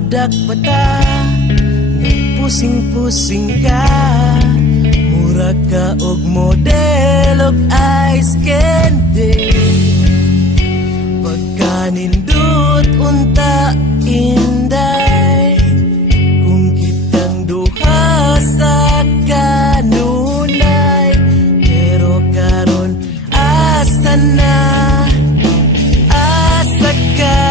budak bata nagpusing-pusing ka, mura ka og model og ice candy. Pagkanindot unta inday, kung kitang duha sa kanunay. Pero karon asa na, asa ka,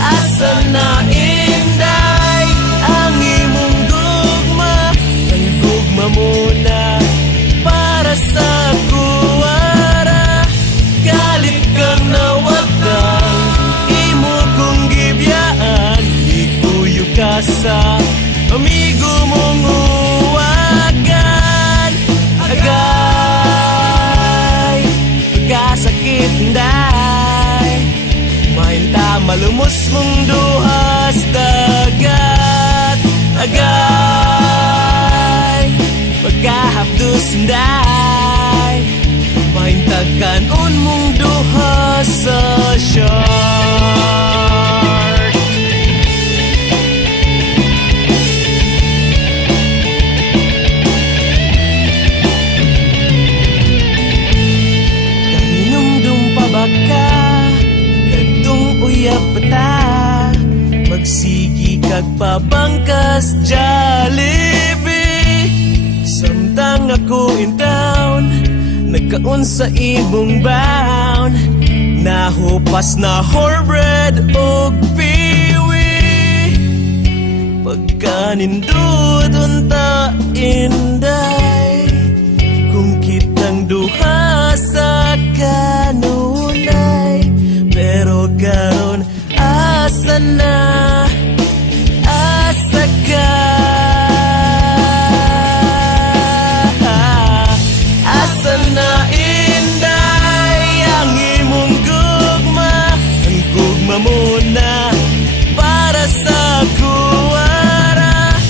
asa na inday ang imong gugma. Ang gugma mo na para sa kuwara, galit kang nawagtang imo kong gibyaan. Ikuyo ka sa amigo mong uwagan. Agay pagkasakit inday, mahinta malumos mong duhas dagat. Agay pagkahapdos inday, mahintagkan mong duhas sa shark. Kaninumdum pa ba ka, kadtong uyab bata, magsigi kag pabangkas Jollibee. Samtang ako in town, nagkaon sa imong bound, nahupas na whorebread og piwi. Pagkanindot unta inday, kung kitang duha sa kanunay. Pero karon asa na, asa ka, asa na inday ang imong gugma. Ang gugma mo na para sa kuwara,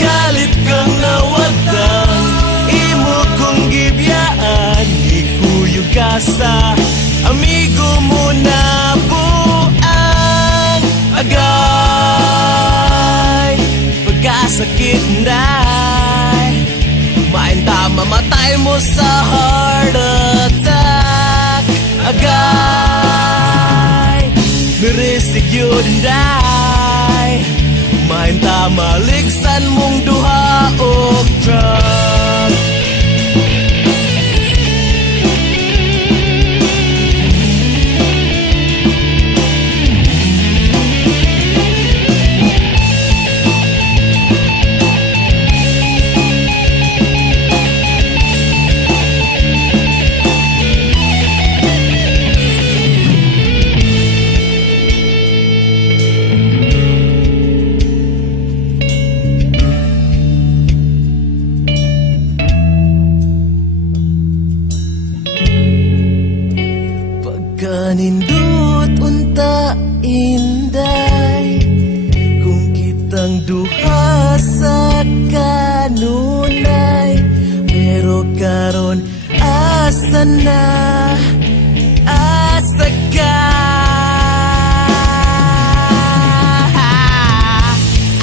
kalit kang nawagtang imo kong gibyaan. Ikuyo ka sa amigo mo na buang. Agay pagkasakit inday, mahinta mamatay mo sa heart attack. Agay niresigyo inday, mahinta maligsan mong duha og drug. Kanindot unta inday, kung kitang duha sa kanunay. Pero karon asa na, asa ka,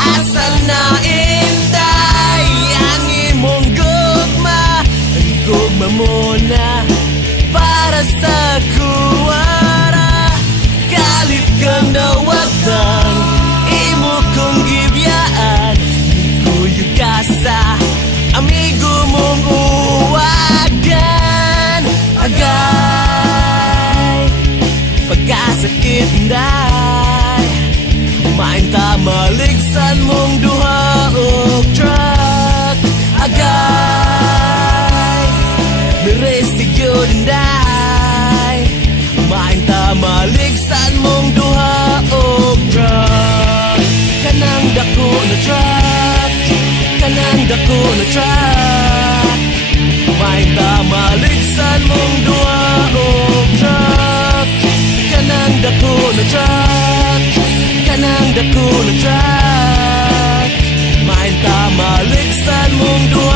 asa na inday ang imong gugma. Ang gugma mo na para sa kuwara, galit kang nawagtang imo kong gibyaan. Ikuyo ka sa amigo mong uwagan. Agay pagkasakit inday, mahinta maligsan mong duha og drug. Agay niresigyo inday, mahinta maligsan mong duha og drug. Kanang dako na truck, kanang dako na truck, mahinta maligsan mong duha og drug. Kanang dako na truck, kanang dako na truck, mahinta maligsan mong duha